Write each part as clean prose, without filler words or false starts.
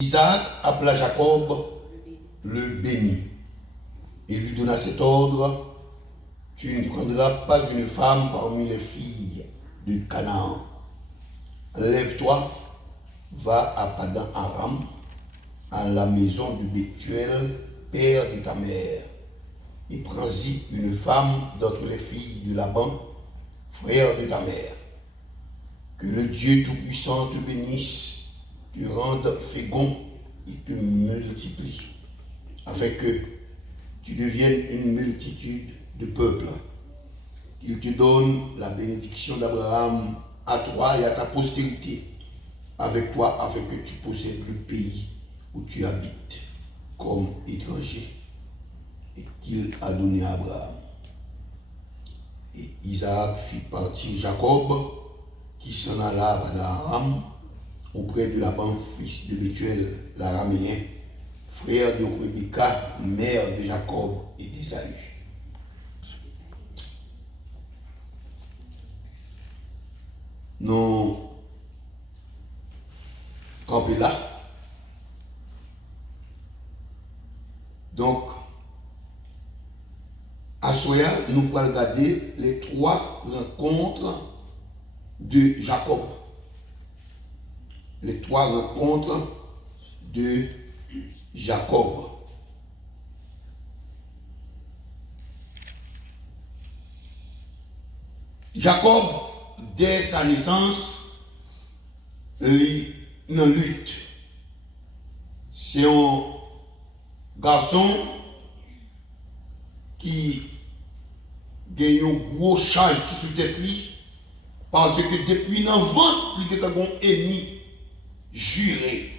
Isaac appela Jacob, le bénit, et lui donna cet ordre: tu ne prendras pas une femme parmi les filles de Canaan. Lève-toi, va à Padan Aram, à la maison de Bethuel, père de ta mère, et prends-y une femme d'entre les filles de Laban, frère de ta mère. Que le Dieu Tout-Puissant te bénisse, te rende fécond et te multiplie, afin que tu deviennes une multitude de peuples. Qu'il te donne la bénédiction d'Abraham à toi et à ta postérité avec toi, afin que tu possèdes le pays où tu habites comme étranger, et qu'il a donné à Abraham. Et Isaac fit partir Jacob, qui s'en alla à Padan Aram, auprès de Laban, fils de Bethuel, l'araméen, frère de Rebecca, mère de Jacob et d'Ésaü. Nous campons là. Donc, à Soya, nous allons regarder les trois rencontres de Jacob. Les trois rencontres de Jacob. Jacob, dès sa naissance, il est en lutte. C'est un garçon qui gagne un gros charge qui sous tête lui, parce que depuis l'enfant, il était un ennemi juré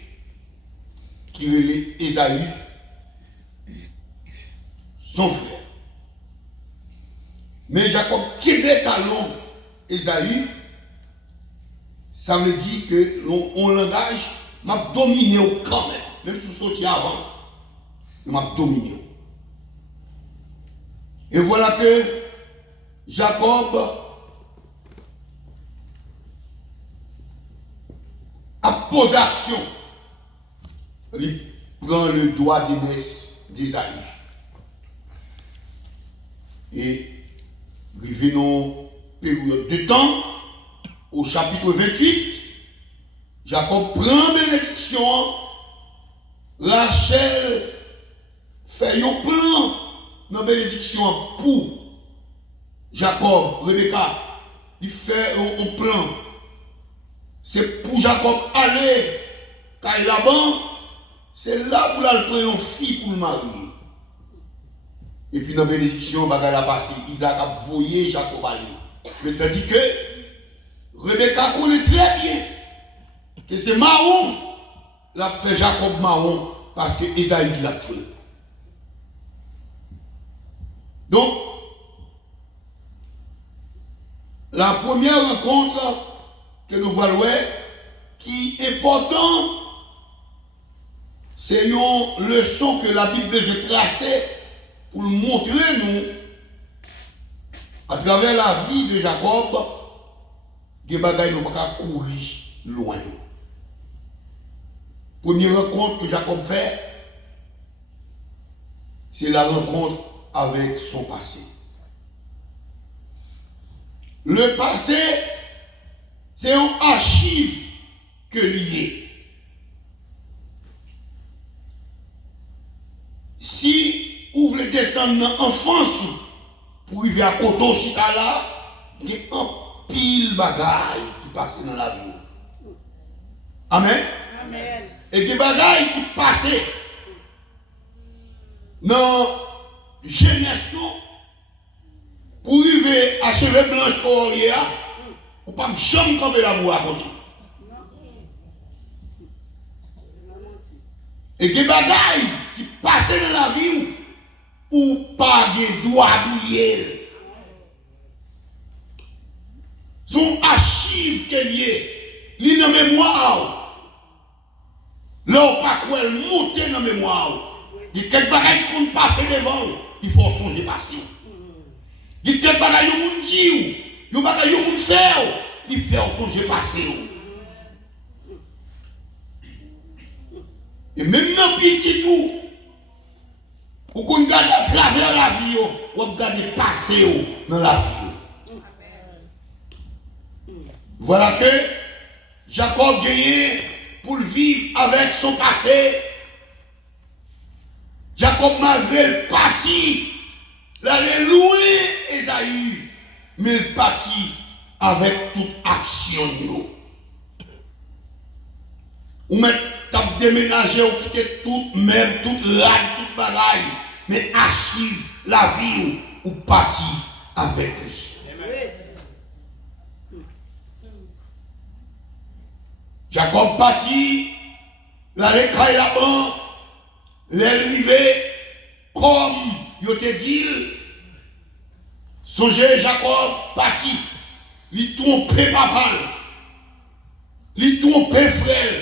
qui est Ésaü, son frère. Mais Jacob qui est talon Ésaü, ça veut dire que on langage m'a dominé quand même si vous sortiez avant, m'a dominé. Et voilà que Jacob a posé action. Il prend le doigt d'aînesse d'Ésaü. Et revenons période de temps, au chapitre 28, Jacob prend bénédiction. Rachel fait un plan dans bénédiction pour Jacob, Rebecca. Il fait un plan. C'est pour Jacob aller quand Laban, c'est là pour la prendre une fille pour le marier. Et puis dans la bénédiction, bagarre la passé, Isaac a voyé Jacob aller. Mais tandis que Rebecca connaît très bien que c'est Mahon, l'a fait Jacob Mahon, parce que Esaïe l'a tué. Donc, la première rencontre que nous voyons, qui est important, c'est une leçon que la Bible veut tracer pour montrer nous, à travers la vie de Jacob, que les bagailles n'ont pas courir loin. Première rencontre que Jacob fait, c'est la rencontre avec son passé. Le passé, c'est un archive que lié. Si vous voulez descendre dans l'enfance pour arriver à Koto Chikala, il y a un pile bagaille qui passe dans la vie. Amen. Amen. Et des bagailles qui passaient dans la jeunesse pour arriver à cheveux blancs pour rien, ou pas jamais tomber la boue à côté. Et des bagailles qui passaient dans la vie ou pas de droit oublier. Son archive qu'elle est, li dans mémoire. Là, on pas quoi elle monter dans mémoire. Il y a quelques bagages qui vont passer devant, il faut songer passer. Il y a quelques bagages qui vont dire, il y a des bagages qui vont faire, il faut songer passer. Et même dans le petit tout, ou qu'on regarde à travers la vie, ou on regarde passer dans la vie. Voilà que Jacob gagnait pour vivre avec son passé. Jacob, malgré le parti, il allait louer Esaü, mais il partit avec toute action. Ou même, t'as déménagé, ou quitté tout, même toute rade, toute bagaille, mais archive la vie ou parti avec lui. Jacob partit, l'aller caille là-bas, l'élevé, comme je te dit, songez Jacob partit, il trompait papa, il trompait frère,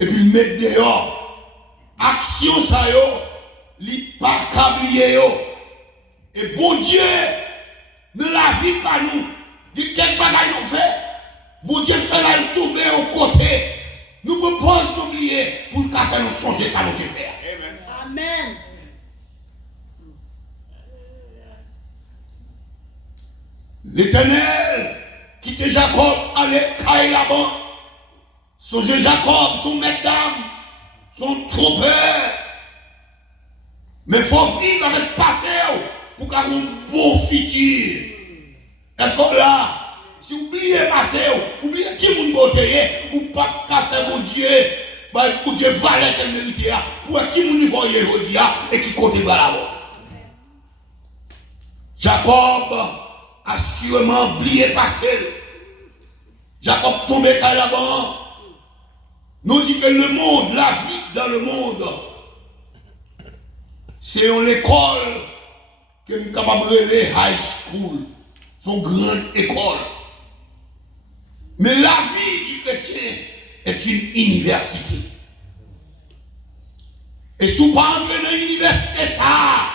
et puis il met dehors, action ça yo, il pas câblier yo, et bon Dieu, ne la vie pas nous, dit quel bagaille nous fait. Bon Dieu fait là tomber au côté. Nous ne pouvons pas oublier pour qu'à faire nous songer ça nous faire. Amen. L'Éternel qui était Jacob allait cailler là-bas. Songez Jacob, son maître d'âme, son trompeur. Mais il faut vivre avec passé pour qu'on ait un bon futur. Est-ce qu'on l'a? Si vous oubliez passer, oubliez qui vous côté, ou pas qu'à faire mon Dieu, pour Dieu valait qu'elle mérite, pour qui vous voyez aujourd'hui et qui côté là-bas. Jacob a sûrement oublié passer. Jacob tombé là-bas. Nous dit que le monde, la vie dans le monde, c'est une école que nous sommes capables de les high school, son grande école. Mais la vie du chrétien est une université. Et si vous ne pas entrer dans l'université, ça,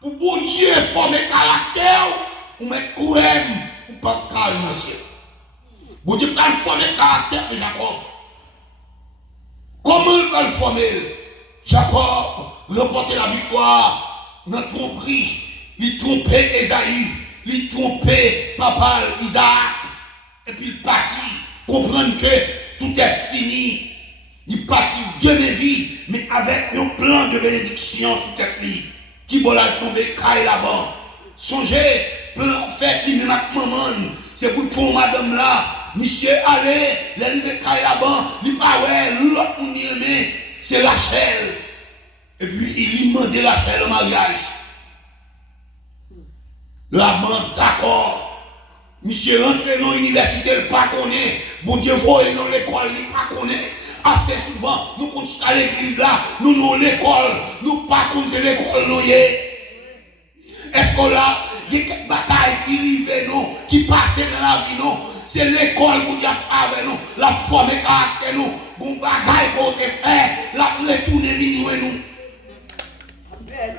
pour bon Dieu former caractère, ou mettre courème, ou pas de calme, monsieur. Bon Dieu va former caractère de Jacob. Comment il va le former? Jacob remporter la victoire dans tromperie. Il trompait Esaü, il trompait papa Isaac. Et puis il partit, comprendre que tout est fini. Il partit de mes vies, mais avec un plan de bénédiction sous tête lui. Qui va la tomber caille là-bas. Songez, plan fait, lui même avec maman. C'est pour madame là. Monsieur allez, l'élevé caille là-bas. Il pas ouais, l'autre on y aimé, c'est Rachel. Et puis il lui demandait Rachel au mariage. La bande d'accord. Monsieur rentre dans l'université, il ne pas connaît. Bon Dieu, voit dans l'école, il ne pas connaît. Assez souvent, nous continuons à l'église là, nous dans l'école, nous ne pas connaissons l'école. Est-ce qu'on a des batailles qui arrivent, non, qui passent dans la vie, non? C'est l'école pour dire avec nous, la forme et caractère, nous, bon bataille qu'on fait, la retourner nous et nous. Amen.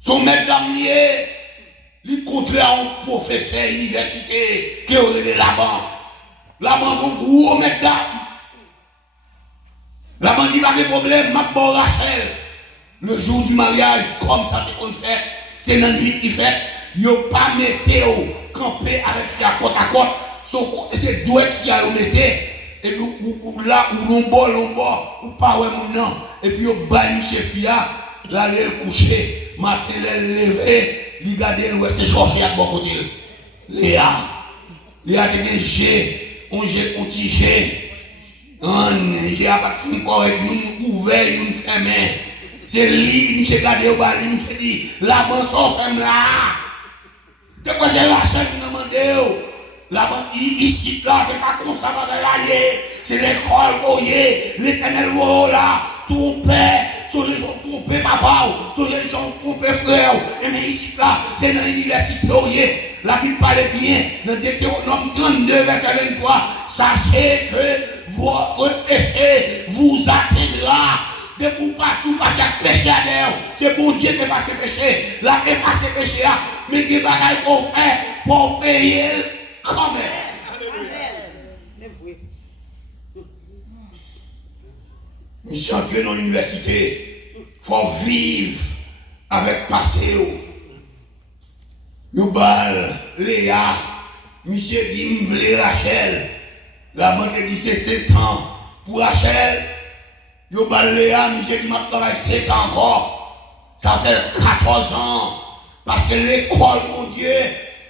Son maître d'amnier, il contraire à un professeur université qui aurait là-bas. Là-bas, son gros maître d'âme. Là-bas, il n'y a pas de problème, ma bonne Rachel. Le jour du mariage, comme ça, qu'on fait, c'est dans la nuit qui fait, il n'y a pas météo camper avec ça côte à côte. C'est douette qui a le mettez. Et puis, là, où l'on boit, ou pas, ouais, mon nom. Et puis, on baille chez Fia, là, il est couché, matin, il est levé. Il garde le c'est Georges à bon côté. Léa a des G, on petit G. J'ai pas de fin correct, une ouvert, une fermée. C'est lui, il s'est gardé au bal, il s'est dit, la banque sont ferme là. Depuis c'est Rachel qui m'a demandé, la banque ici là, c'est pas comme ça, c'est l'école qu'on y est, l'Éternel là, ton père. Sur les gens trompés papa, sur les gens trompés frère, et mais ici là, c'est dans l'université, la Bible parle bien, dans Deutéronome 32, verset 23, sachez que votre péché vous atteindra. De pour partout, pas de péché à l'air, c'est bon Dieu qui efface ses péchés, la efface ses péchés, mais des bagailles qu'on fait, il faut payer quand même. Je suis entré dans l'université. Il faut vivre avec passé. Yo bal, Léa, monsieur dit m'vle Rachel. La banque dit c'est 7 ans pour Rachel. Yo bal Léa, monsieur dit m'a travaillé 7 ans encore. Ça fait 14 ans. Parce que l'école, mon Dieu,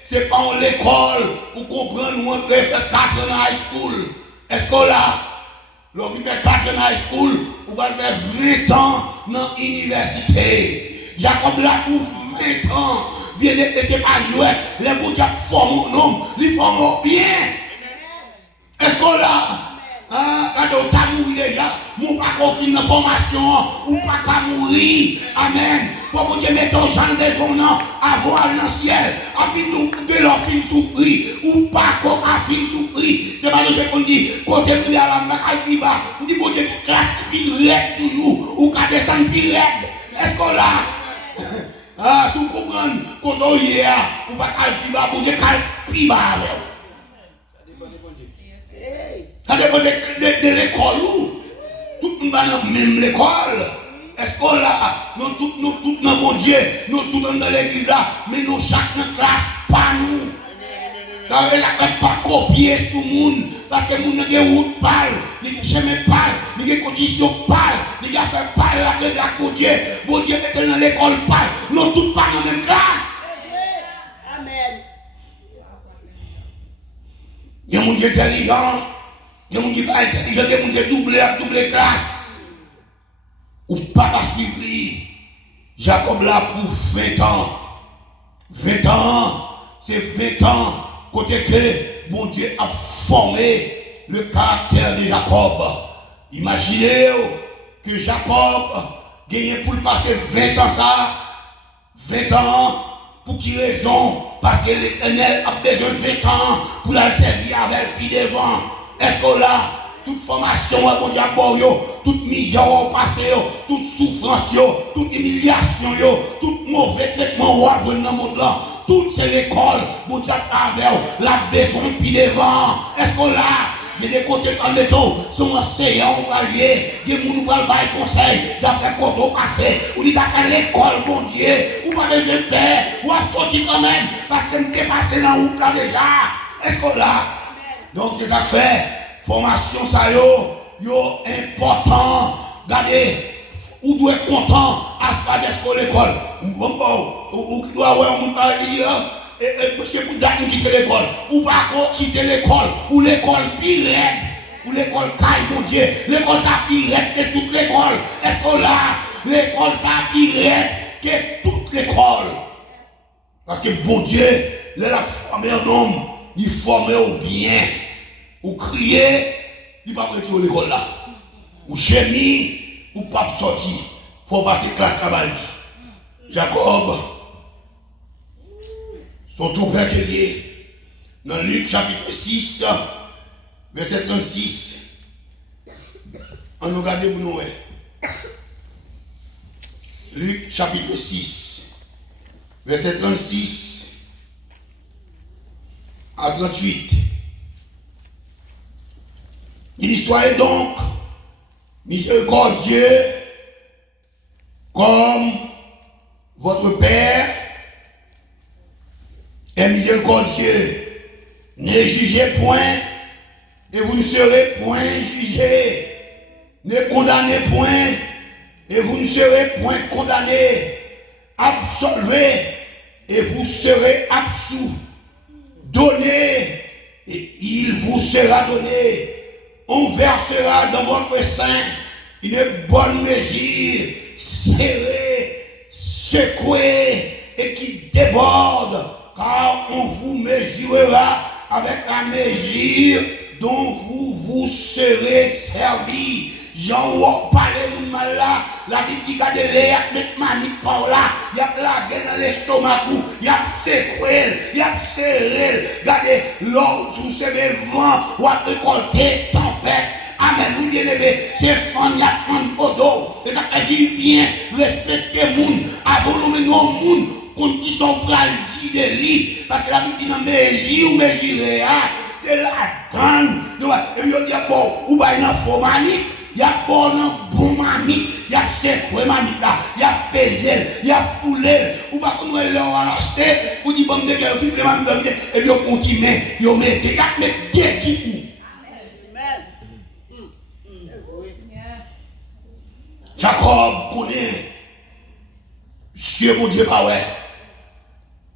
c'est pas en l'école où comprendre ou entrer faire 4 ans dans high school. Est-ce que là, lorsqu'on fait 4 ans dans high school, on va faire 20 ans dans l'université. Jacob là pour 20 ans. Bien et c'est pas jouer, les bons dieux forment un homme, ils forment bien. Est-ce que là, quand on t'a mouru déjà, mon pas confine dans la formation, ou pas qu'à mourir, amen. Faut que Dieu mette en gens des hommes à voir dans le ciel, et puis nous, de leur fin souffrir, ou pas qu'on a fin souffrir. C'est pas ce qu'on dit, côté de la lampe, on dit, bon Dieu, classe qui raide toujours, ou qu'à descendre qui raide. Est-ce que là, ah, si vous comprenez, quand on y est, vous ne pouvez pas calpiba, vous pouvez calpiba avec. Ça dépend de l'école où. Tout le monde va dans même l'école. Est-ce que là, nous tous dans mon Dieu, nous tous dans l'église là, mais nous chaque dans classe, pas nous. Ça veut dire qu'on pas copier sur le monde, parce que le monde n'a pas de route parle, il n'a jamais parle, il n'a pas de condition parle, il a fait parler avec la bon Dieu est dans l'école parle, nous tous pas dans la même classe. Amen. Il y a des gens intelligents, il y a des gens qui sont pas intelligents, il y a des gens qui sont double classe. Ou pas à suivre. Jacob là pour 20 ans. 20 ans, c'est 20 ans. Côté que mon Dieu a formé le caractère de Jacob. Imaginez que Jacob gagne pour passer 20 ans ça. 20 ans, pour qui raison? Parce que l'Éternel a besoin de 20 ans pour la servir avec le pied devant. Est-ce que là, toute formation, mon Dieu, toute misère au passé, toute souffrance, toute humiliation, tout mauvais traitement dans le monde là, toute c'est l'école, mon Dieu, avec la besoin de pied devant. Est-ce que là, il y a des côtés dans le métaux, sont enseignants, on va lier, des gens qui vont bailler conseil, d'après quand on passe, ou dit d'après l'école, mon Dieu, ou pas besoin de paix, ou à sortir quand même, parce que je suis passé dans la route là déjà. Est-ce que là, donc c'est ça que fait, formation ça yo important, regardez, ou doit être content à ce pas d'être l'école, ou doit avoir un monde à dire, monsieur Bouddha quitter l'école, ou pas quitter l'école, ou l'école pire, ou l'école caille, mon Dieu, l'école ça pire que toute l'école. Est-ce que là, l'école ça pire que toute l'école? Parce que bon Dieu, il a formé un homme, il formé au bien, ou crier, il va pas retirer l'école là, ou gémir, ou pas sortir, il faut passer classe cabali. Jacob, son tout père qui est lié. Dans Luc chapitre 6, verset 36. On nous regarde pour nous. Luc chapitre 6, verset 36 à 38. Il dit, soyez donc miséricordieux comme votre Père est miséricordieux. Ne jugez point et vous ne serez point jugés. Ne condamnez point et vous ne serez point condamnés. Absolvez et vous serez absous. Donnez et il vous sera donné. On versera dans votre sein une bonne mesure, serrée, secouée et qui déborde, car on vous mesurera avec la mesure dont vous vous serez servi. Jean ou parler mon mal là, la Bible dit qu'il y a des léas qui mettent manique par là, il y a la gueule dans l'estomac, il y a secoué, il y a serré, regardez l'eau sous ce vent, ou a récolté tempête. Amen, nous bien-aimés, c'est fan, il y a un podo, et ça fait bien, respecter les gens, avant nous mener aux gens, qui sont pral dit de lui, parce que la Bible dit dans mesure ou mesurer, c'est la donne. Et puis il dit, bon, ou bien il y a faux manique, il y a bon manique, il y a secoué manique là, il y a pesé, il y a foulé, ou pas qu'on va l'acheter, ou dit, bon, dès qu'il y a un et puis on continue, il met des gars, mais des qui. Jacob connaît, Dieu mon Dieu, pas ouais.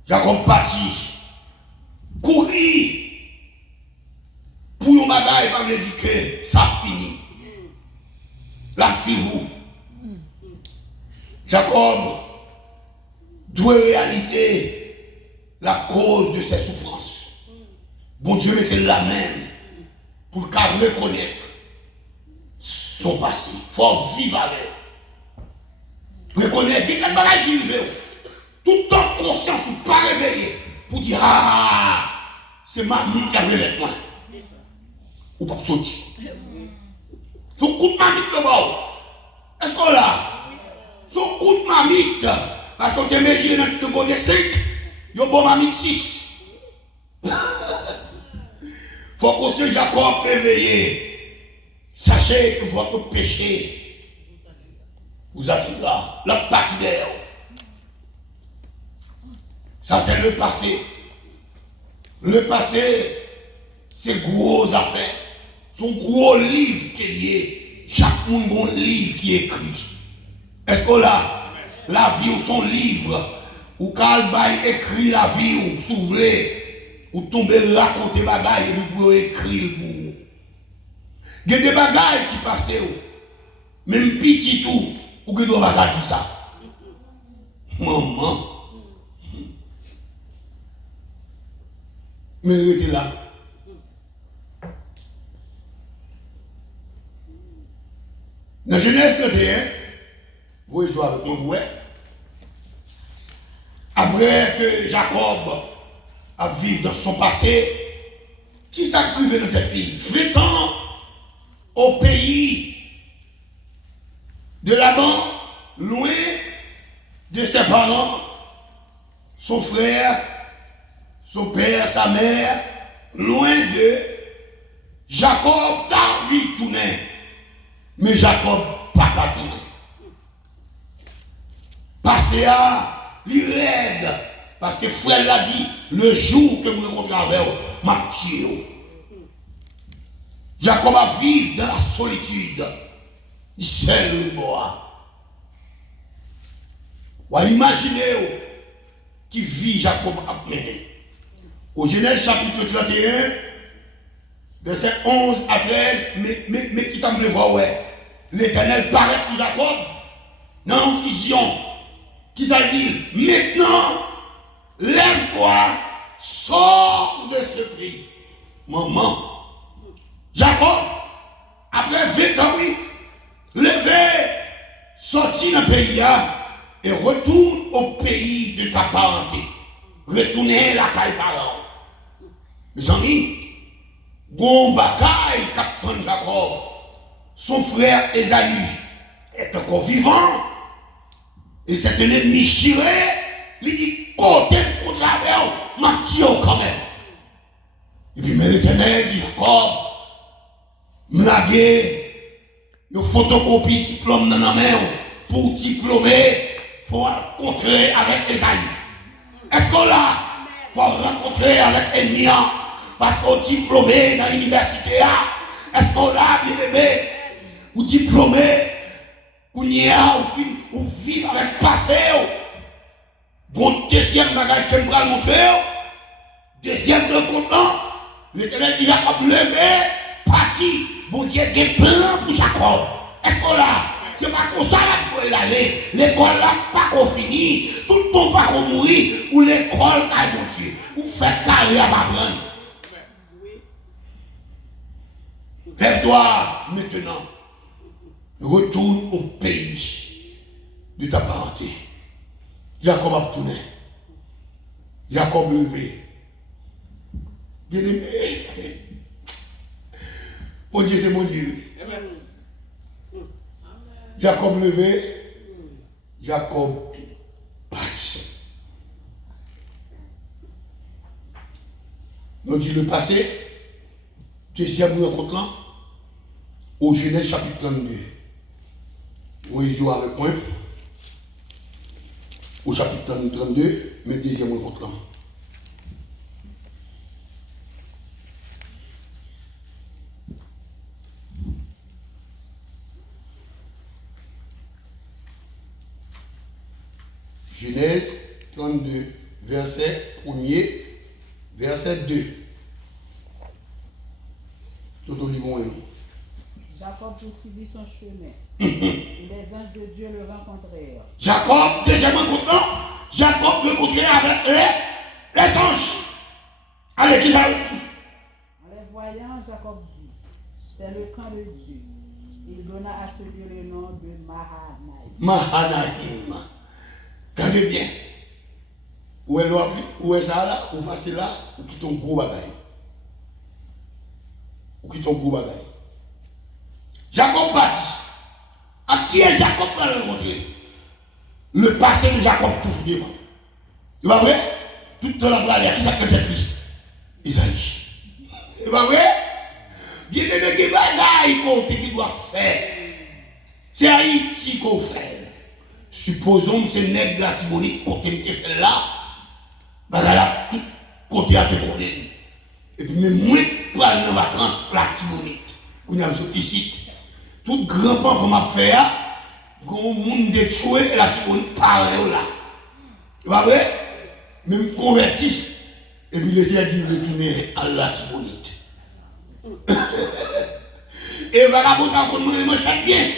Jacob parti, courir pour une bagaille, pas dire que ça finit. Là, c'est vous. Jacob doit réaliser la cause de ses souffrances. Bon Dieu mettait la main pour reconnaître son passé. Il faut vivre avec. Reconnaître quel bagage qui vit. Tout en conscience ou pas réveillé pour dire ah, c'est ma mie qui a réveillé moi. Ou pas sortir. Son coup de mamite le bas. Est-ce qu'on l'a? Son coup de mamite. Parce qu'on te mesure dans le côté 5, il y a bon mamite 6. Faut qu'on se Jacob réveillé. Sachez que votre péché vous attirera la partie d'air. Ça c'est le passé. Le passé, c'est gros affaires. Son gros livre qui est lié. Chaque monde a un livre qui est écrit. Est-ce que là, la vie ou son livre, ou Kalbay écrit la vie ou s'ouvrir, ou tomber raconter bagaille et vous pouvez écrire pour vous. Il y a des bagailles qui passent, même petit tout, ou que doit pas dire ça. Maman. Mais il était là. Dans Genèse 31, vous voyez jouer avec moi, après que Jacob a vécu dans son passé, qui s'est privé dans cette vie? 20 ans au pays de Laban, loin de ses parents, son frère, son père, sa mère, loin de Jacob, David tourné. Mais Jacob pas qu'à tourner. Passé à l'irède. Parce que frère l'a dit, le jour que vous rencontrez avec vous, m'a tué. Jacob a vécu dans la solitude. Il sait le bois. Imaginez qui vit Jacob a mené. Au Genèse chapitre 31, verset 11 à 13, mais qui semble voir, ouais. L'Éternel paraît sur Jacob dans une vision. Qui ça dit? Maintenant, lève-toi, sors de ce pays. Maman. Jacob, après 20 ans, oui, levez, sorti dans le pays et retourne au pays de ta parenté. Retournez la taille parent. Mes amis, bon bataille, capitaine Jacob. Son frère Esaü est encore vivant. Et cet ennemi chiré, il dit côté contre la verre, m'a tué quand même. Et puis, mais l'Éternel dit Jacob, m'laguer, il photocopie diplôme dans la main. Pour diplômer, il faut rencontrer avec Esaü. Est-ce qu'on l'a? Il faut rencontrer avec ennemi. Parce qu'on diplômé dans l'université. Est-ce qu'on l'a, bien bébé? Ou diplômé, ou nia, ou vivre avec passé. Bon, deuxième bagage que je vais montrer. Deuxième rencontre, l'Éternel dit Jacob, levé, parti. Bon Dieu, il y a un plan pour Jacob. Est-ce qu'on l'a? C'est pas comme ça là pour aller. L'école là, pas qu'on finit. Tout le monde pas qu'on mourir. Ou l'école, t'as bon Dieu. Ou faites carrière à ma prendre. Lève-toi maintenant. Retourne au pays de ta parenté. Jacob a tourné. Jacob levé. Bien aimé. Mon Dieu, c'est mon Dieu. Jacob levé. Jacob parti. Mon Dieu, le passé, Deuxième rencontre là, au Genèse chapitre 32. Vous jouez avec moi. Au chapitre 32, mais deuxième rencontre là. Genèse 32, verset 1er, verset 2. Tout au niveau. Jacob poursuivit son chemin. Et les anges de Dieu le rencontrèrent. Jacob, deuxième rencontre, Jacob rencontré avec les anges. Allez, qui ça dit? En les voyant, Jacob dit, c'est le camp de Dieu. Il donna à ce lieu le nom de Mahanaïm. Mahanaïm. Regardez bien. Où est l'homme? Où est ça là? Où passe là? Où quitte ton gros bagaille? Où quitte ton gros bagaille? Jacob bâtit. À qui est Jacob va le rencontrer? Le passé de Jacob toujours devant. C'est pas vrai? Tout le temps la blague, qui ça peut être lui? Isaïe. C'est pas vrai? Il y a des bagailles qu'on doit faire. C'est Haïti qu'on fait. Supposons que c'est nègre la Tibonite côté que fait là. Bagala tout côté à te connaître. Et puis même moi pour aller en vacances la Tibonite. On a sorti ici. Tout grand pan qu'on m'a fait là, grand monde détruit la Tibonite parle là. C'est pas vrai? Même converti. Et puis les yeux qui retourner à la Tibonite. Et vagabond ça qu'on me manchette bien.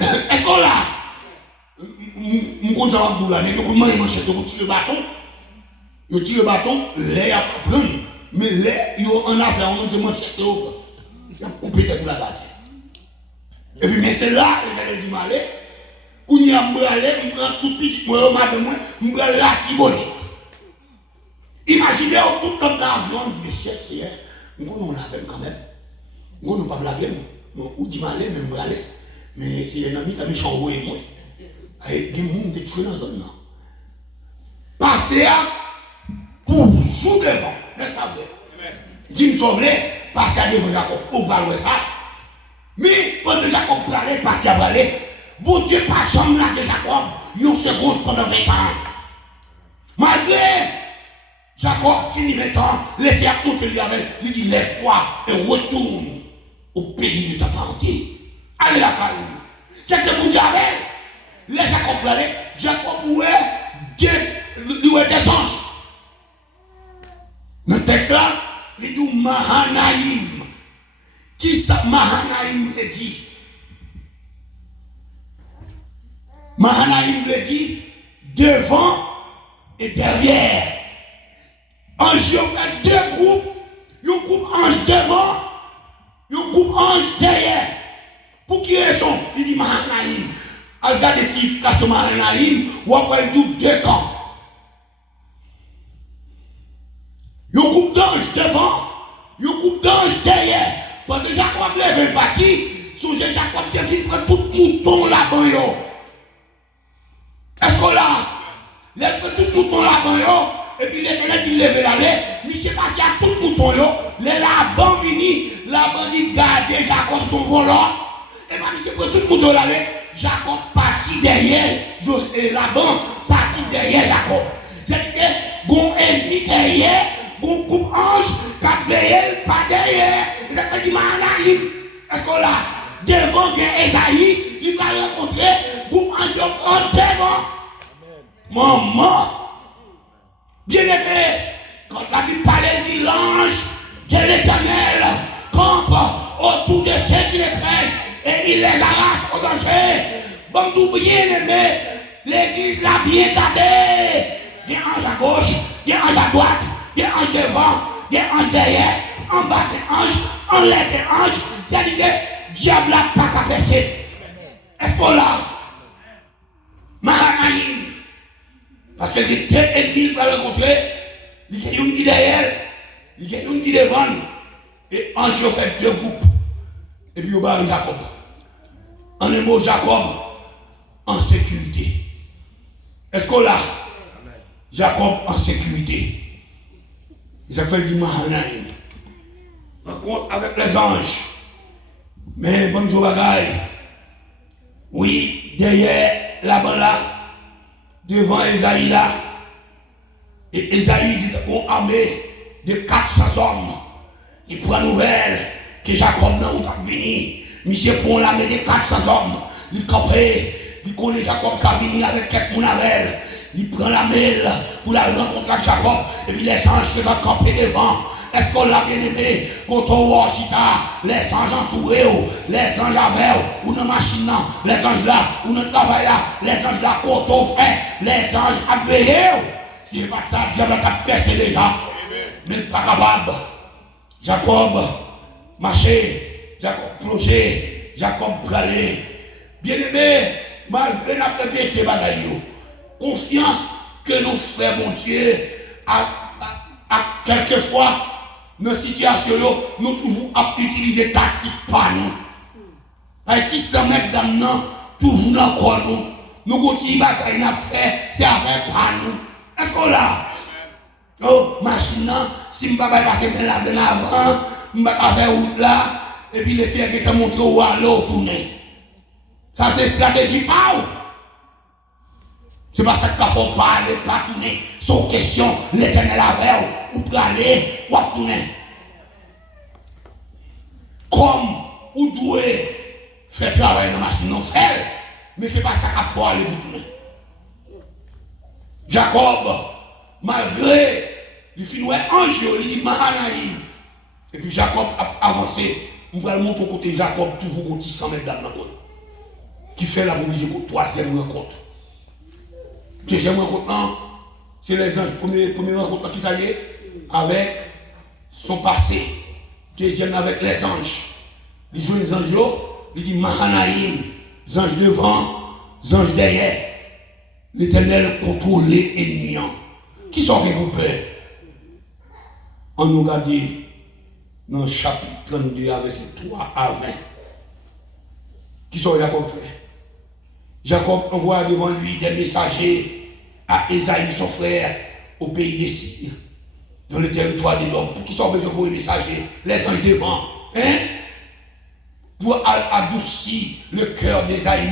Est-ce qu'on l'a? Je compte ça en là, mais je me manchette, je tire le bâton. Je tire le bâton, l'air à prendre. Mais l'air, il y a un affaire, on se manchette. Il y a coupé tête pour la bataille. Et puis, mais c'est là, les gars, dit malé. Quand il y a m'bralé, m'prend tout petit, moi, madame, moi, m'prend la Tibonite. Imaginez tout comme dans l'avion, on dit, mais c'est, on l'a fait quand même. On n'a pas blagué, on dit malé, mais m'bralé. Mais c'est un ami qui a méchant envoyé moi. Il y a des gens qui détruisent dans la zone. Passez à toujours devant, n'est-ce pas vrai? Dis-moi sauvé, passez à devant Jacob, on va voir ça. Mais quand Jacob parlait, passez à parler. Bon Dieu, pas chambre là que Jacob, une seconde pendant 20 ans. Malgré Jacob finit 20 ans, laissez à monter lui avec, lui dit lève-toi et retourne au pays de ta parenté. Allez la famille. C'est que vous avez, les Jacob parlait, Jacob où est des anges. Dans le texte là, il dit Mahanaïm. Qui ça Mahanaïm le dit? Mahanaïm le dit devant et derrière. Ange fait deux groupes. Un groupe ange devant, un groupe ange derrière. Pour qui raison? Il dit Mahanaïm. Al regarder signification Mahanaïm, ou après il dit deux camps. Un groupe d'anges devant, un groupe d'anges derrière. Quand Jacob lève le bâti, songez Jacob qui fait prendre tout le mouton là-bas. Est-ce qu'on l'a? Il prend tout le mouton là-bas, et puis l'Éternel dit lève l'allée, il s'est parti à tout le mouton, les là-bas vini, là-bas dit gardez Jacob son volant, et puis il s'est pris tout le mouton là-bas, Jacob parti derrière, et là-bas parti derrière Jacob. C'est-à-dire que, gon ennemi derrière, gon coupe ange, cap veillé, pas derrière. C'est dit Mahanaïm. Est-ce qu'on l'a? Devant Esaïe, il va rencontrer groupe ange devant. Maman. Bien aimé, quand la Bible parlait de l'ange de l'Éternel campe autour de ceux qui les craignent et il les arrache au danger. Bon, tout bien aimé, l'église l'a bien gardée. Des anges à gauche, des anges à droite, des anges devant, des anges derrière, en bas des anges, en l'air des anges. C'est-à-dire que diable n'a pas qu'à passer. Est-ce qu'on l'a? Mahanaïm. Parce que les deux ennemis va le rencontrer, il y a une qui derrière, il y a une qui devant, et ange fait deux groupes. Et puis il y a Jacob. En un mot, Jacob en sécurité. Est-ce qu'on l'a? Jacob en sécurité. Il s'appelle dit Mahanaïm. rencontre avec les anges. Mais bon Dieu bagaille. Oui, derrière là-bas là, devant Esaïe là, et Esaïe dit qu'on armée de 400 hommes. Il prend nouvelle que Jacob n'a pas venu. Monsieur prend l'armée de 400 hommes. Il campé, il connaît Jacob qui a venu avec quelques mounavel. Il prend la mêle pour la rencontrer avec Jacob. Et puis les anges qui vont camper devant. Est-ce qu'on l'a bien aimé? Quand on voit les anges entourés, les anges avec, ou dans la machine, les anges là, ou dans le travail là, les anges là, quand on fait, les anges abveillés. Si c'est pas ça, Dieu va percer déjà. Mais pas capable. Jacob marché, Jacob plongé, Jacob bralé. Bien aimé, malgré la piété bagaille, confiance que nous faisons, mon Dieu, à quelquefois, dans cette situation, nous toujours à utiliser tactique par nous. Avec 100 mètres dans nous, toujours dans le corps nous. Nous continuons à bataille, c'est à faire par nous. Est-ce qu'on l'a? Oh, machine, si je ne vais pas passer là de l'avant, je ne vais pas faire route là, et puis laisser quelqu'un montrer où aller tourner. Ça, c'est stratégie pas où? C'est pas ça qu'il faut parler, pas tourner. Sans question, l'éternel avec ou pour aller, ou à tourner. Comme vous devez faire travail dans la machine, non faire. Mais c'est pas ça qu'il faut aller pour tourner. Jacob, malgré, il finit un jour, il dit Mahanaïm. Et puis Jacob a avancé. On va le montrer au côté Jacob, toujours au 100 mètres dans le monde. Qui fait la obligée pour troisième rencontre. Deuxième rencontre, c'est les anges. Première rencontre qui s'allie avec son passé. Deuxième avec les anges. Il joue les anges, il dit Mahanaïm, les anges devant, les anges derrière. L'Éternel contrôle les ennemis. Qui sont qui vous peur? On nous regarde dans le chapitre 32, verset 3 à 20. Qui sont Jacob fait? Jacob envoie devant lui des messagers à Esaïe, son frère, au pays des Syriens, dans le territoire des hommes. Pour qui sont besoin de les messagers? Les anges devant. Hein? Pour adoucir le cœur d'Esaïe.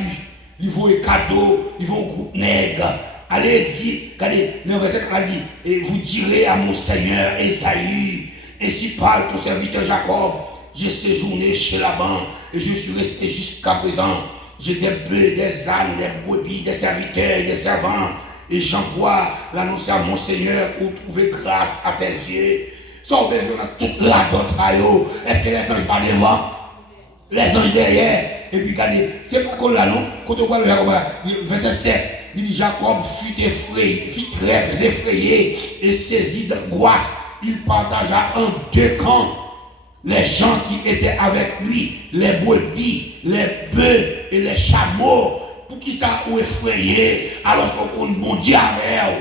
Ils vont un cadeau, ils vont un groupe nègre. Allez, dit, regardez, le verset qu'on dit, et vous direz à mon Seigneur Esaïe, ainsi parle ton serviteur Jacob, j'ai séjourné chez Laban, et je suis resté jusqu'à présent. J'ai des bœufs, des ânes, des brebis, des serviteurs et des servants, et j'envoie l'annoncer à mon Seigneur pour trouver grâce à tes yeux. Sans besoin de toute la donne, est-ce que les anges pas devant? Les anges derrière? Et puis regardez, c'est pas qu'on l'a non? Quand on voit le verset 7, il dit Jacob fut effrayé, fut très effrayé et saisi d'angoisse. Il partagea en deux camps les gens qui étaient avec lui, les brebis, les bœufs et les chameaux. Pour qui ça ou effrayé alors qu'on compte bon Dieu avec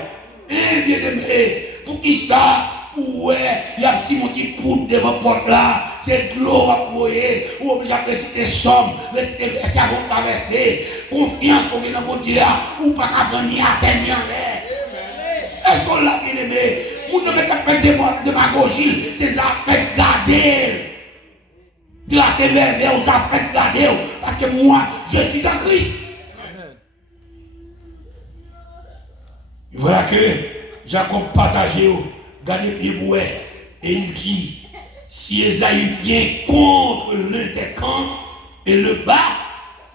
eux? Bien aimé, pour qui ça? Ouais, il y a si mon petit poudre devant la porte là, c'est de l'eau à broyer, ou obligé de réciter somme, réciter verset avant de traverser, confiance qu'on est dans mon Dieu, ou pas qu'à prendre ni à terre ni en l'air. Est-ce qu'on l'a bien aimé? Vous ne mettez pas fait démagogie, c'est ça fait garder. Grâce et vers aux affaires garder, parce que moi, je suis en Christ. Et voilà que Jacob partageait. Gardez pied bouet, et il dit, si Esaïe vient contre l'un des camps et le bat,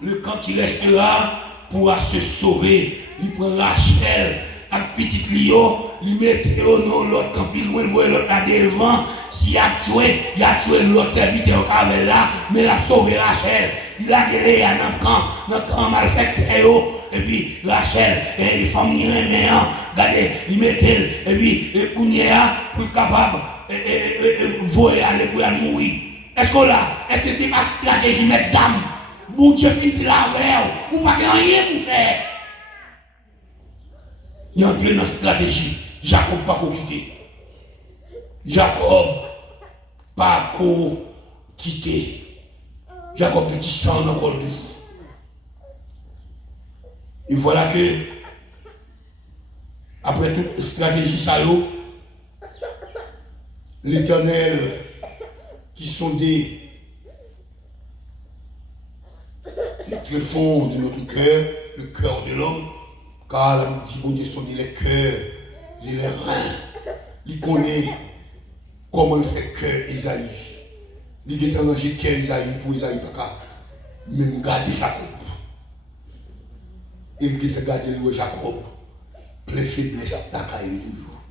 le camp qui restera pourra se sauver. Il prend Rachel, un petit lion, il met au nom l'autre camp, il loin l'autre là devant. S'il a tué l'autre serviteur qui avait là, mais il a sauvé Rachel. Il a gueulé à notre camp mal fait très haut. Et puis Rachel, et les femmes qui aiment, regardez, ils mettent, et puis Kounia, pour être capable, voyer aller pour mourir. Est-ce qu'on l'a? Est-ce que c'est ma stratégie, mesdames? Bon Dieu finit la veille, ou pas rien pour faire? Il est entré dans la stratégie. Jacob pas quitter. Jacob pas quitter. Jacob petit sang encore plus. Et voilà que, après toute stratégie, ça l'Éternel qui sondait les tréfonds de notre cœur, le cœur de l'homme, car la dit bon Dieu sondait les cœurs et les reins. Il connaît comment il fait cœur Isaïe. Il est arrangé cœur Isaïe pour Isaïe pas même garder Jacob. Il est gardé le Jacob, plein faiblesse d'acaille toujours.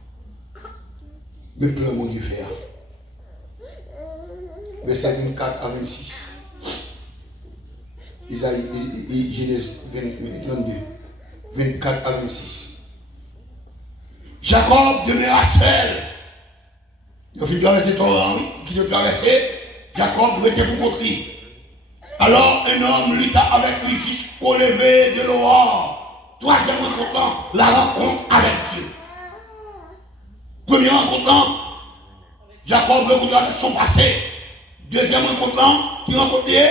Mais plein mon Dieu faire. Verset 24 à 26. Isaïe et Genèse 32. 24 à 26. Jacob demeura seul. Il a fait traverser Torrent, qui a traversé. Jacob était pour contre lui. Alors un homme lutta avec lui jusqu'au lever de l'aurore. Troisième rencontre, la rencontre avec Dieu. Premier rencontre, Jacob rencontre avec son passé. Deuxième rencontre, qui rencontre Dieu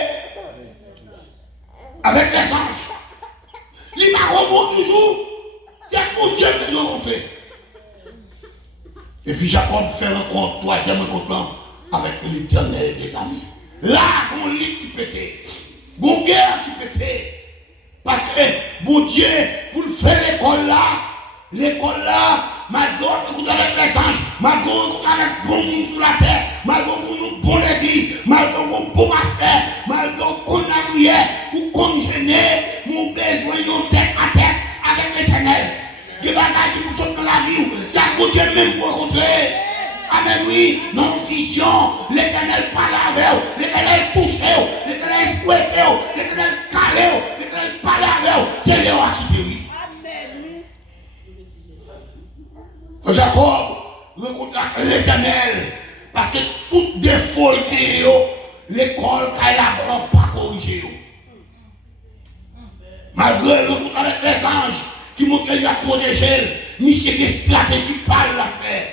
avec les anges. Les marrons toujours, c'est pour Dieu que nous rencontrons. Et puis Jacob fait rencontre, troisième rencontre avec l'Éternel des amis. Là, on lit qui pétait, on guerre qui pétait. Parce que, bon Dieu, pour faire l'école là, malgré on avec les anges, malgré on avec bon monde sur la terre, malgré on bon l'église, malgré on bon pasteur, malgré on a prière, ou qu'on gêne, mon besoin de tête à tête avec l'Éternel. Des bagages qui nous sont dans la vie, ça pour Dieu même pour rencontrer. Amen, oui, non, vision, l'Éternel parle avec vous, l'Éternel touche vous, l'Éternel fouette vous, l'Éternel calé vous, l'Éternel parle avec vous, c'est Léo qui dit oui. Amen. Jacob rencontre l'Éternel, parce que toutes défauts l'école qu'elle n'a pas corrigé. Malgré le rencontre avec les anges qui montrent qu'il a protégé, ni c'est des stratégies par la faire.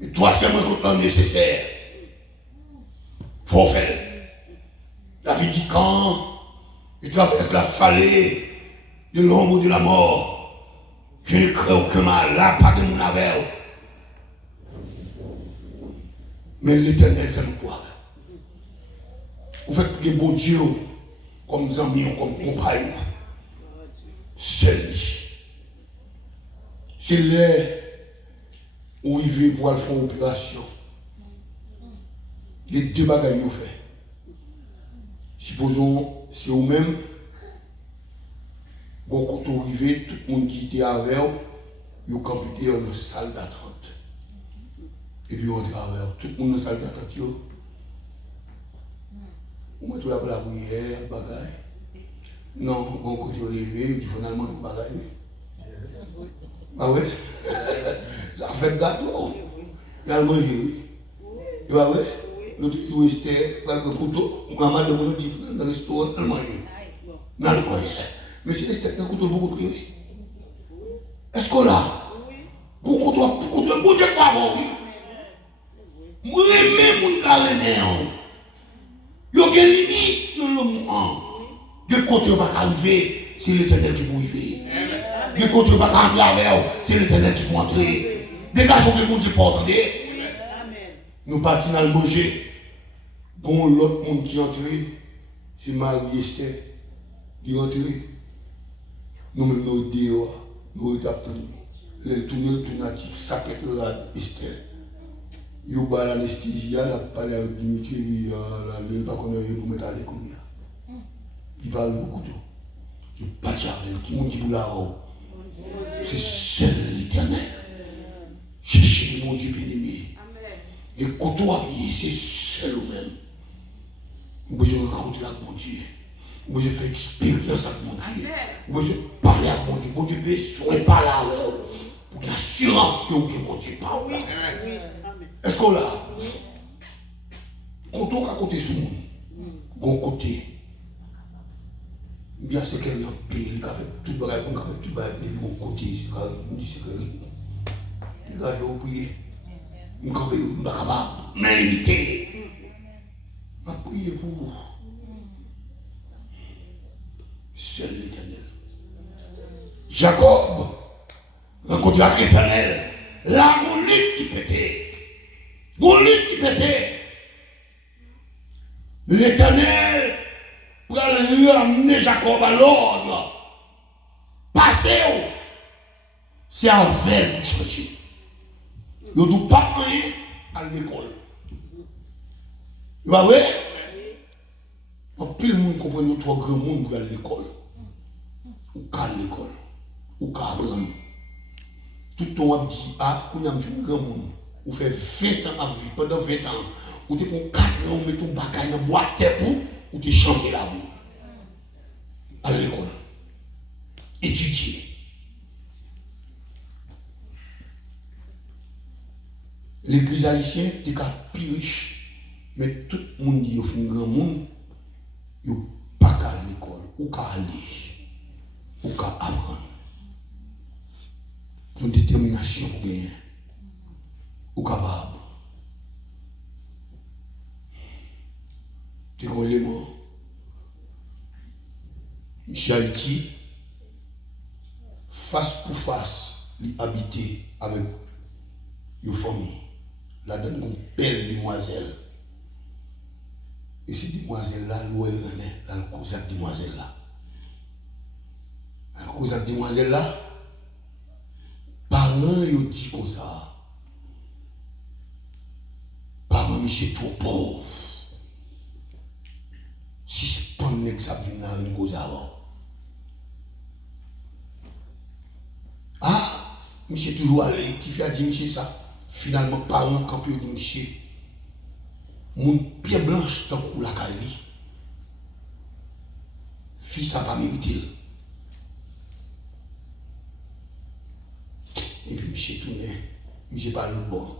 Et troisième rencontre nécessaire. Faut faire. David dit quand il traverse la vallée de l'ombre de la mort, je ne crains aucun mal, là pas de mon avère. Mais l'Éternel, c'est nous quoi. Vous faites que bon Dieu, comme amis, comme compagnons, c'est lui. C'est l'air où il veut pour faire une opération. Les deux bagages qu'ils ont fait. Supposons, c'est vous-même, bon, quand on arrive, tout le monde qui était avec vous, ils ont campé dans la salle d'attente. Et puis on rentre avec tout le monde dans la salle d'attente. On met tout là pour la prière, bagaille. Non, bon côté on levé, il faut finalement une bagaille. Ah ouais? Ça fait gâteau. Il a mangé, oui. Tu vois, oui? L'autre jour, c'était avec le couteau. Maman demande dit dans le restaurant, il a mangé. Il a mangé. Mais c'est resté dans le couteau beaucoup plus. Est-ce qu'on l'a? Beaucoup de Dieu pas avant, oui. Moi, même mon carnet, il y a des limites dans le moment. De côté, on va arriver, c'est l'Éternel qui vous arriver. De côté, on va entrer avec vous, c'est l'Éternel qui vous entrer. Dégagez que mon Dieu pas entender. Nous partons dans le manger. Bon, l'autre monde qui entre, c'est Marie Esther qui entre. Nous-mêmes, nous dehors, nous attendons. Le tournel tournatif, ça fait que Esther. Il y a l'anesthésie, il a parlé avec Dimitri, il n'a pas connu pour mettre à l'école. Il parle beaucoup de il pas de jardin, qui m'ont dit pour là-haut. C'est seul l'Éternel. Cherchez le mon Dieu bien-aimé. Les couteaux habillés, c'est seul ou même. Vous pouvez rencontrer avec mon Dieu. Vous pouvez faire expérience avec mon Dieu. Vous pouvez parler avec mon Dieu. Mon Dieu peut soigner par là. Pour qu'il y ait assurance que mon Dieu parle. Est-ce qu'on l'a? Quand on a côté sur nous, bon côté, bien c'est qu'il y a un pays, il a fait tout le bagage, il a fait tout le bagage, de bon côté, il dit c'est que il a fait prier, il a fait un bagage, mais limité. Il a prié pour seul l'Éternel. Jacob rencontre avec l'Éternel, là, mon lit qui pétait. Bon lit qui pétait. L'Éternel pour ramener Jacob à l'ordre. Passez-vous. C'est avec pour changer. Il ne doit pas rien à l'école. C'est pas vrai? En plus, le monde comprend notre grand monde pour aller à l'école. Ou qu'à l'école. Ou qu'à apprendre. Tout le monde dit, ah, on a vu un grand monde. Ou fait 20 ans à vivre. Pendant 20 ans, ou tu prends 4 ans, ou mets ton bagage dans la boîte ou tu changes la vie. À l'école. Étudier. L'église haïtienne est plus riche, mais tout le monde dit qu'il y a un grand monde, il n'y a pas qu'à l'école, ou qu'à aller, ou qu'à apprendre. Une détermination pour gagner, ou capable. Tu vois l'élément? Michel Haïti, face pour face, il habitait avec une famille. La donne une belle demoiselle. Et cette demoiselle-là, l'eau elle renaît, dans le cause de demoiselle-là. À cause de demoiselle-là, parents ils dit comme ça. Parents, monsieur trop pauvre. Suspendre l'examen dans une cause avant. Ah, monsieur toujours allé, qui fait à dire monsieur ça. Finalement, parents quand ils disent monsieur, mon pied blanche tant que la caille. Fils ça pas mérité. Et puis monsieur tourné, monsieur pas le bon.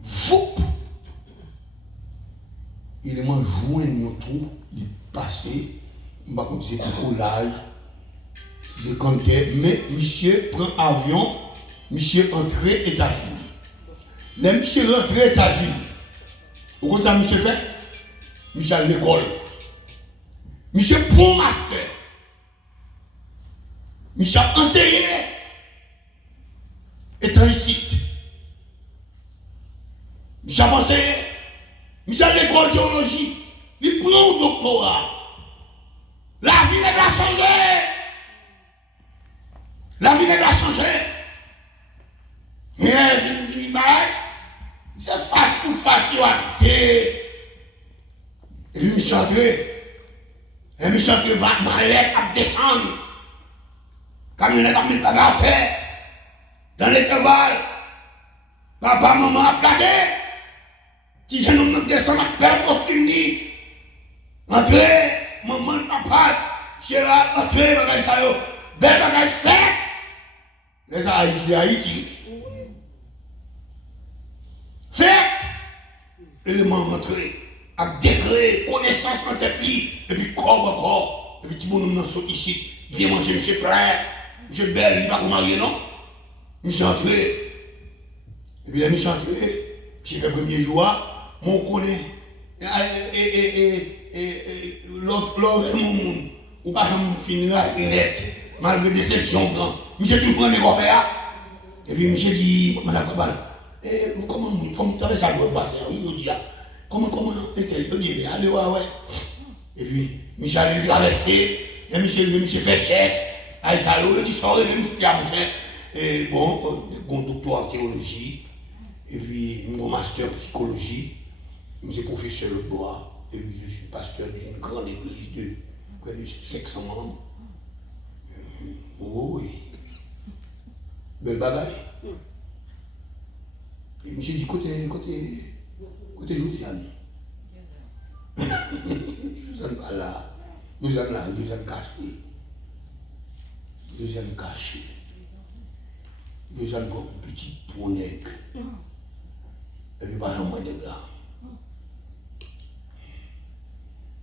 Voup! Il m'a joué un trou, il passé, je ne sais pas si c'est un collage. Je comptais, mais monsieur prend avion, monsieur entré aux États-Unis. Les monsieur rentré aux États-Unis. Vous comprenez ça, monsieur fait? Monsieur à l'école. Monsieur prend master. Monsieur a enseigné. Étant ici. Monsieur a enseigné. Monsieur à l'école de théologie. Il prend un doctorat. La vie n'est pas changée. La vie n'est pas changée. C'est face pour face, il a habité. Et puis, monsieur André. Et monsieur André va malette à descendre. Camionnette à mettre à terre. Dans l'intervalle. Papa, maman a regardé. Si je ne descends avec bel costume dit. André, maman, papa, chéra, André, bagage ça yo. Bel bagage fait. Les Haïti. Faites élément rentré, avec degré, connaissance dans tête li, et puis corps encore, et puis tout le monde nous saute ici, bien manger, monsieur plein, monsieur belle, il va vous marier, non? Monsieur entré, et puis la monsieur entré, j'ai fait le premier jour, mon connaît, et l'autre, mon monde, ou pas finir net, malgré déception grand, monsieur toujours un Européen, et puis monsieur dit, madame Kabal, et comment vous traversez ça pour passer? Oui, je dis, comment est-elle? Je dis, allez, ouais. Et puis, Michel a traversé, et Michel fait geste, à Salou, il dit, sorry, même si il et bon, mon doctorat en théologie, et puis mon master en psychologie, je suis professeur de droit, et puis je suis pasteur d'une grande église de près de 500 membres. Oh oui. Belle bagaille. Et monsieur dit côté Josiane. Josiane pas là. Josiane cachée. Josiane cachée. Josiane comme un petit poney. Et puis pas un moins de là.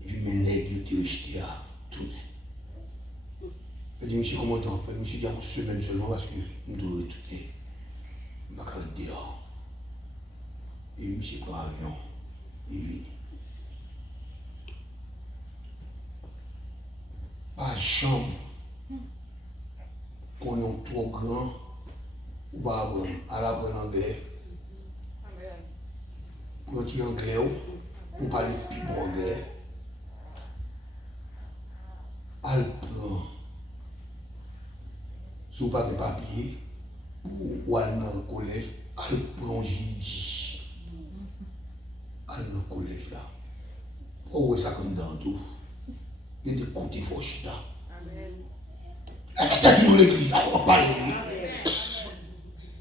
Et puis mes nègres étaient rejetés à tourner. Je dis, monsieur, comment t'en fais? Monsieur dit, en semaine seulement parce que je dois retourner. Je vais me dehors. Et monsieur prend avion. Et pas chambre. Qu'on est trop grand ou pas apprendre. À l'apprendre anglais. pour un petit anglais, pour parler plus bon anglais. Elle prend, si vous n'avez pas de papier, ou aller dans le collège, elle prend J.D. Elle dans le collège là. Oh, ça comme dans tout. Il y a des côtés forchita. Est-ce que tu dans l'église? Ça va parler.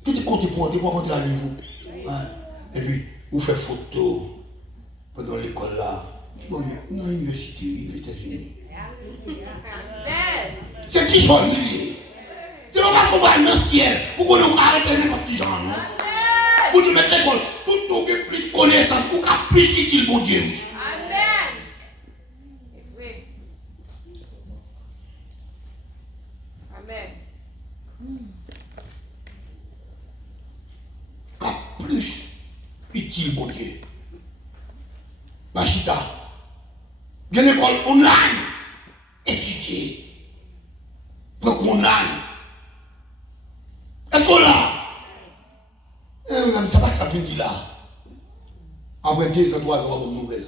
Tout est côté pour rentrer à niveau. Et puis, vous faites photo pendant l'école là. Dans l'université des États-Unis. C'est qui sont liés? C'est pas parce qu'on va dans le ciel pour qu'on ait arrêté n'importe qui genre, non? Pour te mettre l'école, tout le monde plus connaissance, pour qu'on plus utile pour Dieu. Amen. Amen. Qu'à plus utile pour Dieu. Bachita, il y a une école online, étudier, pour qu'on aille. Est-ce qu'on l'a? Ça passe à venir là. Après 2 ans, 3 ans, bonne nouvelle.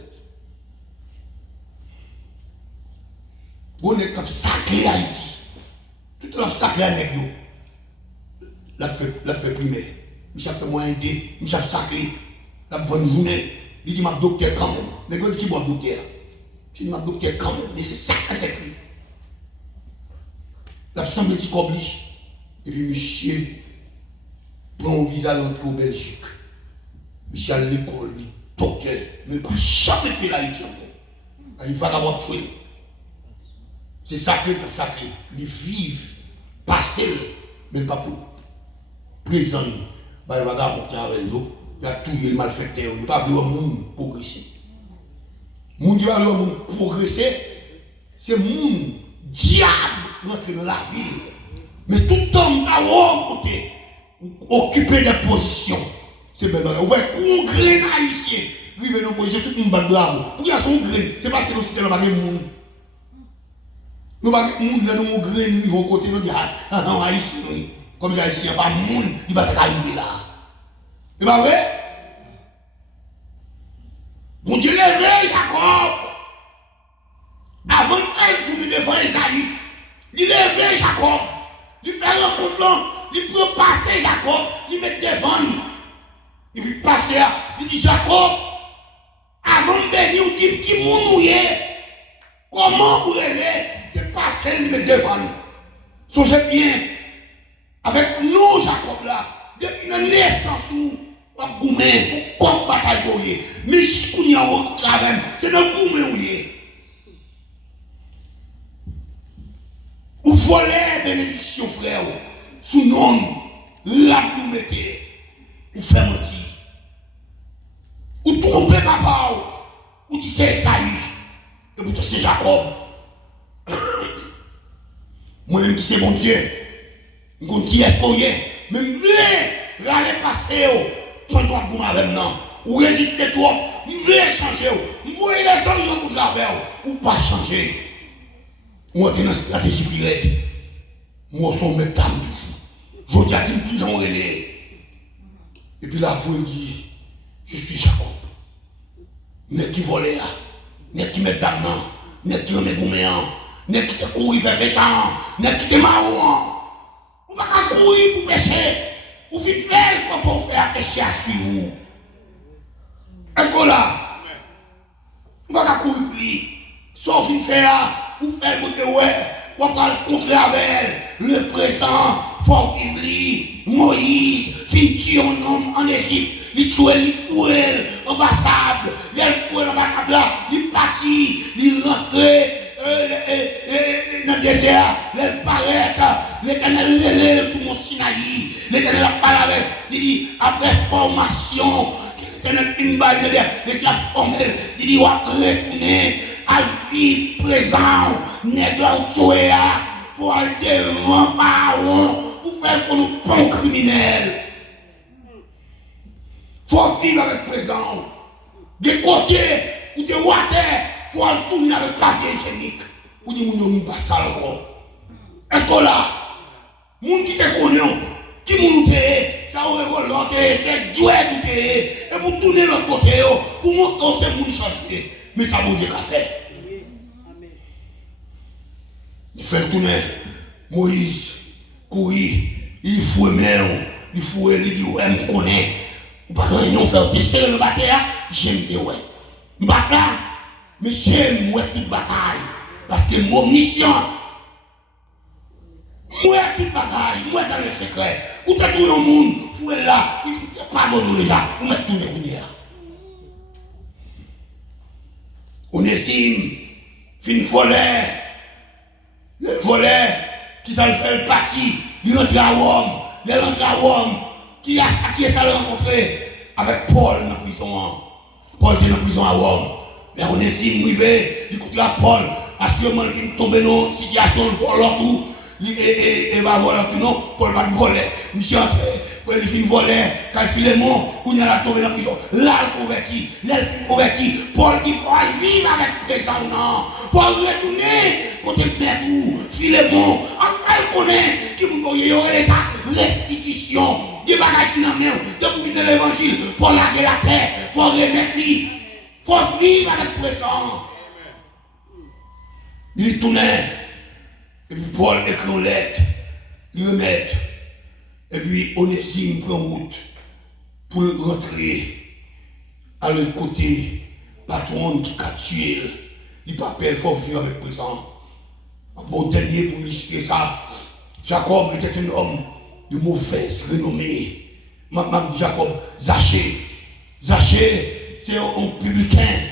On est comme sacré Haïti. Tout le monde sacré à Négio. La fait primaire. Michel fait moins D. Michel sacré. La bonne journée. Il dit ma docteur quand même. Mais quand il dit moi docteur. Je dis ma docteur quand même. Mais c'est ça qui est écrit. La semble qui oblige. Et puis monsieur prend un visa l'entrée en Belgique. Monsieur à l'école, il docteur. Mais pas jamais été là Haïti encore. Il va avoir tué. C'est sacré comme sacré. Ils vivent, passer, mais pas pour présent. Il va avoir avec nous. Il a tout le malfaiteur. Il va voir le monde progresser. Le monde qui va voir le monde progresser, c'est le monde diable rentrer dans la ville. Mais tout homme qui a remonté, occuper des positions, c'est bien. Vous voyez, congrès haïtien, arriver dans la position, tout le monde bat bravo. Pour y a son grain, c'est parce que nous sommes pas des monde. Nous ne sommes pas des gens qui vont côté, nous disons, ah, haïtien, comme les haïtiens, pas de monde qui va arriver là. C'est pas vrai? Bon Dieu, levez Jacob. Avant de faire tout devant Esaïe, il levait Jacob. Il fait un coup de long, il peut passer Jacob, il met devant. Il peut passer, il dit Jacob, avant de bénir, il dit qui mouille. Comment vous relevez? C'est passer, il met devant. Songez bien, avec nous, Jacob là, depuis la naissance, on a goumé, il faut qu'on bataille pour lui. Mais si on y a un travail, c'est dans le goumé où il est. Vous volez bénédiction, frère, sous nom, là vous mettez, vous faites mentir. Vous trompez papa, vous dites c'est Esaïe, et vous dites c'est Jacob. Moi-même qui c'est mon Dieu, je ne qui est-ce qu'on y est, mais je voulais aller passer, prendre un avec moi, ou résister trop, je voulais changer, je voulais les gens pour travers, ou pas changer. Moi, je suis dans une stratégie pirate. Moi, je suis un médecin. Je dis à qui ils ont relais. Et puis la voix dit, je suis Jacob. N'est qui volé, n'est qui met d'amant, n'est qui met gouméan, n'est qui te courir vers 20 ans, n'est qui te marron. Vous ne pouvez pas courir pour pêcher. Vous faites faire quand on fait à pêcher à suivre. Est-ce que là, vous ne pouvez pas courir pour lui. Sauf une faire. Vous faites le ouais, vous parlez contre avec le présent, faut vivre, Moïse, fin un homme en Égypte, il tue, il fouille, ambassade, il fouille l'ambassade là, il partit, il rentre dans le désert, il paraît, l'Éternel relève sur mon Sinaï, l'Éternel a parlé avec, il dit, après formation, l'Éternel une balle de l'air, il a formé, il dit, on va retourner. À vie présent, n'est pas tué, faut aller devant Pharaon, pour faire pour nous bons criminels. Faut vivre avec présent. Des côtés, ou des water, faut aller tourner avec papier hygiénique. Ou dire, nous pas ça encore. Est-ce que là, moun qui te connaît, qui moun te, ça aurait volonté, c'est Dieu qui et pour tourner l'autre côté, pour montrer que c'est pour nous changer. Mais ça vous dit qu'à faire. Il fait tourner. Moïse, courir, il faut même, il faut, il dit, ouais, je connais. Ou pas de réunion, faire desserrer le bataille, j'aime te ouais. Bataille, mais j'aime ouais toute bataille. Parce que mon mission, moi toute bataille, moi dans le secret. Ou t'as tout le monde, vous êtes là, il faut pas bon déjà, vous mettez tout le monde. On estime, fin voler, le volet, qui ça le fait le parti, il rentre à Rome, il rentre à Rome, qui est ça le rencontré avec Paul dans la prison. Paul était dans la prison à Rome. Mais on estime, il écoute à Paul, assurément il vient tomber dans une situation de volant tout. Et va voler tout non, Paul va voler. Monsieur entré, il finit voler, quand Philémon, il a tombé dans la prison. Là, il converti, Paul il faut vivre avec présent, non. Il faut retourner, côté maître, Philémon, elle connaît, qui vous y aurait ça, restitution, des bagages qui n'ont rien, de pour venir l'évangile, il faut laguer la terre, il faut remettre, il faut vivre avec présent. Il tournait. Et puis Paul écrit une lettre, il remet. Et puis Onésime prend route pour rentrer à l'autre côté. Patron qui a tué, il n'appelle, il faut vivre avec présent. Un bon dernier pour illustrer ça. Jacob était un homme de mauvaise renommée. Maman dit Jacob, Zachée. Zachée, c'est un publicain.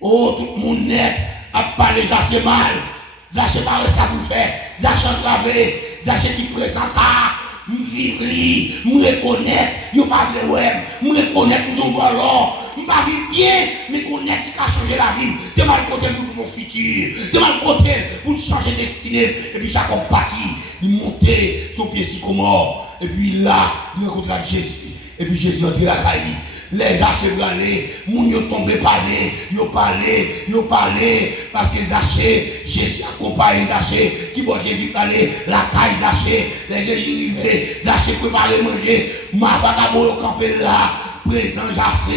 Oh, tout le monde net a parlé Zachée mal. Zachée pas ça pour faire. Zachée entravé. Zachée qui présente ça. M'vivre li, m'reconnaître, yo pas vle ouais, m'reconnaître nous on voit l'or, m'pas vivre bien, mais connaître qui a changé la vie, t'es mal côté pour mon futur, t'es mal côté pour changer destinée, et puis Jacob parti, il montait son pied sycomore, et puis là, il rencontre Jésus, et puis Jésus entre la caille. Les Zachée bralés, moun yo tombé parler, yo parler, parce que Zachée, Jésus accompagne Zachée, qui bon Jésus parler, la caille Zachée, les Jésus arrivés, Zachée préparer manger, ma vagabond yo campé là, présent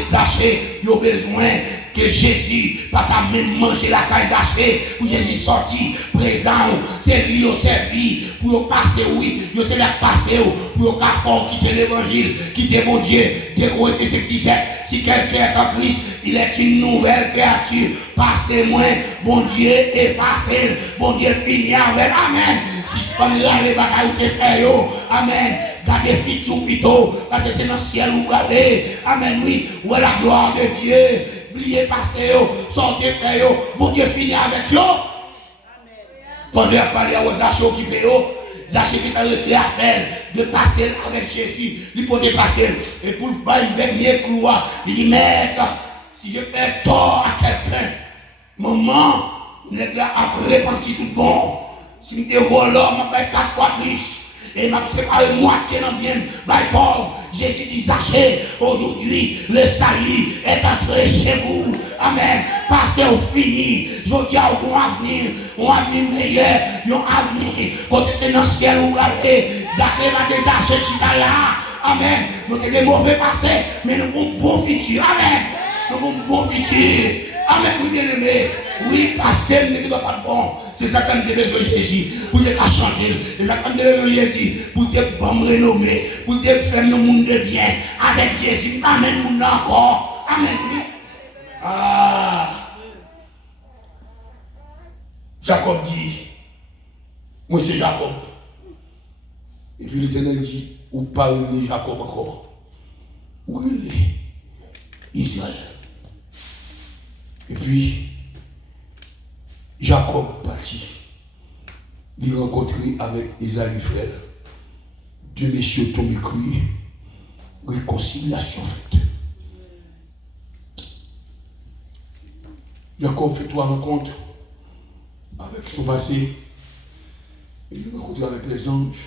Zachée, yo besoin que Jésus pas même manger la caille Zachée, pour Jésus sorti, présent, c'est lui au servi, pour passer oui, yo c'est là passer pour fort quitter l'évangile, quitter mon Dieu, décrocher ce qui disait, si quelqu'un est en Christ, il est une nouvelle créature, passez-moi, bon Dieu effacez, bon Dieu finit avec, amen. Si je prends les bagailles que fait yo, amen. Gardez fit tout plutôt, parce que c'est dans le ciel où vous allez, amen, oui, où est la gloire de Dieu. Oubliez passer, sortez faire, bon Dieu finit avec yo. Pendant qu'il parlé à Zachée occupé, Zachée qui a retiré à faire de passer avec Jésus, il peut passer. Et pour le bail dernier couloir, il dit maître, si je fais tort à quelqu'un, maman, n'est là à répartir tout bon. Si je te vole, je vais 4 fois plus. Et m'a séparé moitié dans bien, pauvre. Jésus dit Zachée, aujourd'hui, le salut est entré chez vous. Amen. Passez au fini. Je dis à un avenir meilleur, un avenir. Quand tu es dans le ciel, où vous allez, Zachée va des Zachée qui est là. Amen. Nous avons des mauvais passés, mais nous avons un bon futur. Amen. Nous avons un bon futur. Amen, oui, bien aimé. Oui, passer, mais ne doit pas de bon. C'est ça qu'on a besoin de Jésus pour te changer. C'est ça qu'on a besoin de Jésus pour te bon renommer, pour te faire le monde de bien avec Jésus. Amen, nous encore. Amen, oui. Ah. Jacob dit, moi c'est Jacob. Et puis l'Éternel dit, ou pas Jacob encore. Où il est Israël. Et puis, Jacob partit. Il rencontré avec Esaü frère. Deux messieurs tombés criés. Réconciliation faite. Jacob fait 3 rencontres avec son passé. Il rencontre avec les anges.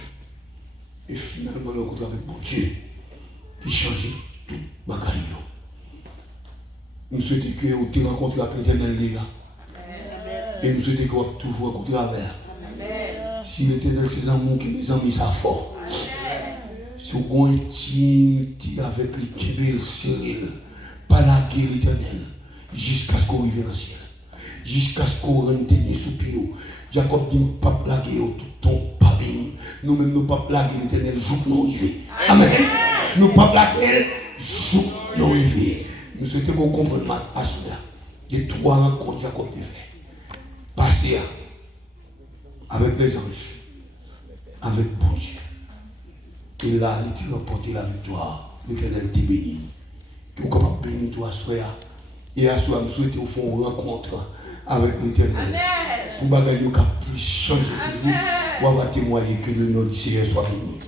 Et finalement, il rencontre avec mon Dieu. Qui changeait tout bagaille. Nous souhaitons que vous te rencontrez avec l'Éternel les gars. Et nous souhaitons que vous toujours rencontrez avec. Si l'Éternel ses amours, que mes amis sont forts. Si vous avez intimité avec l'équilibre serré, pas laguer l'Éternel, jusqu'à ce qu'on arrive dans le ciel. Jusqu'à ce qu'on rentre sous pied. Jacob dit, pas blaguer, tout ton pas béni. Nous-mêmes, nous pas blaguer l'Éternel, jour nous arrivons. Amen. Nous pas blaguer, jour nous arrivons. Nous souhaitons qu'on comprenne à cela. Les trois rencontres Jacob a fait. Passer avec les anges, avec bon Dieu. Et là, il t'a remporté la victoire. L'Éternel t'a béni. Que vous capable de bénir toi, soeur. Et à soi, nous souhaitons faire une rencontre avec l'Éternel. Pour que vous puissiez changer toujours. Pour avoir témoigné que le nom du Seigneur soit béni.